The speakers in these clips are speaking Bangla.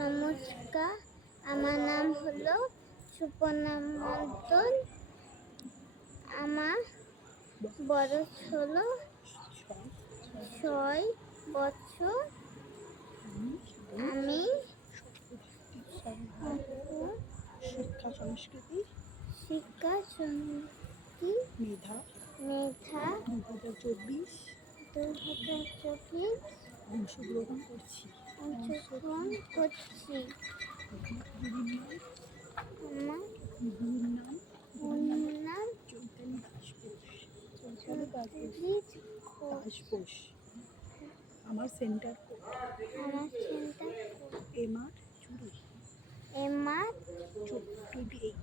নমস্কার, আমার নাম হলো সুপর্ণা মণ্ডল। আমার বয়স হলো 6 বছর। আমি শিক্ষা সংস্কৃতি মেধা 2024 অংশগ্রহণ করছি। আমার নাম চৈতালি দাস বোস। আমার সেন্টার কোড এমআর চুরি MR 28।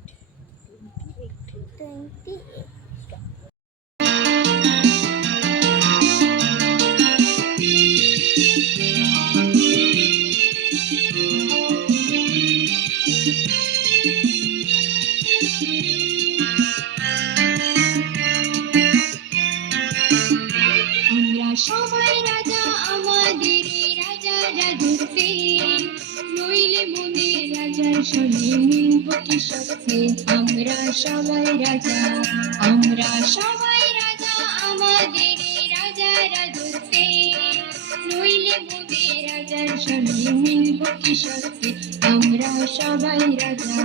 আমরা সবাই রাজা, আমাদের রাজা রাজত্বে, নইলে মনে রাজার শোনে মিলব কি সত্যে। আমরা সবাই রাজা, আমরা সবাই রাজা, আমাদের রাজা রাজত্বে, নইলে মনে রাজার শোনে মিলব কি সত্যে। আমরা সবাই রাজা।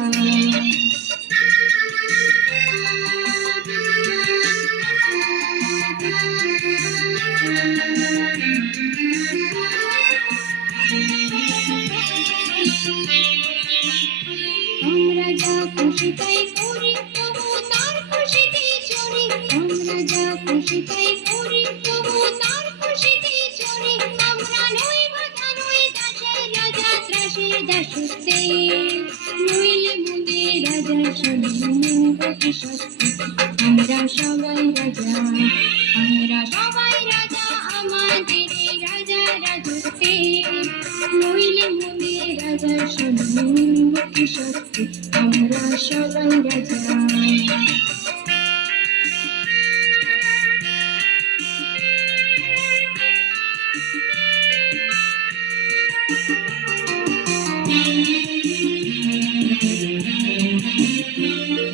আমরা যা খুশি তাই করি, তবু তার খুশিতে চলি। আমরা যা খুশি তাই করি, তবু তার খুশিতে চলি। আমরা নই বাধা নই দাসের রাজা, ত্রাসের দাসত্বে, নইলে মুদে রাজা শোনে মিলব কি সত্যে। আমরা সবাই রাজা, আমরা সবাই রাজা, আমাদের রাজা রাজত্বে, নইলে মুদে রাজা শোনে মিলব কি সত্যে। আমরা সবাই রাজা।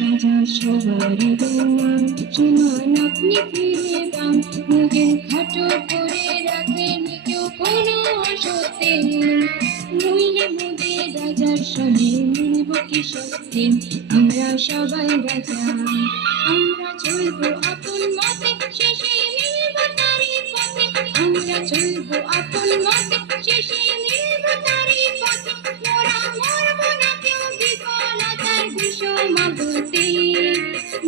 রাজা সবার নাম সমান আপনি ফিরে পান, নিজের খাটো করে রাখেন কেউ কোনো অসত্যে, নইলে মোদের রাজার শোনে মিলব কি সত্যে। আমরা সবাই রাজা, আমরা চলবো আপন মতে, শেষে মিলব তারই পথে। আমরা চলবো আপন মতে, শেষে মিলব তারই পথে। মোরা মরব না কেউ বিফলতার বিষমাবতে,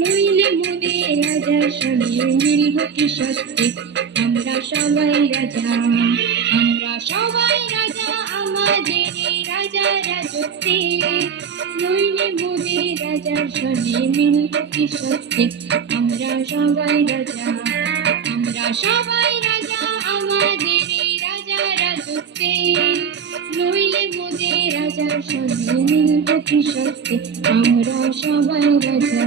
নইলে মোদের রাজার শোনে মিলব কি সত্যে। আমরা সবাই রাজা, আমরা সবাই রাজা, আমাদের রাজা রাজত্বে, নইলে মোদের রাজার শোনে মিলব কি সত্যে। আমরা সবাই রাজা, আমরা সবাই রাজা, আমাদের রাজা রাজত্বে, নইলে মোদের রাজার শোনে মিলব কি সত্যে। আমরা সবাই রাজা।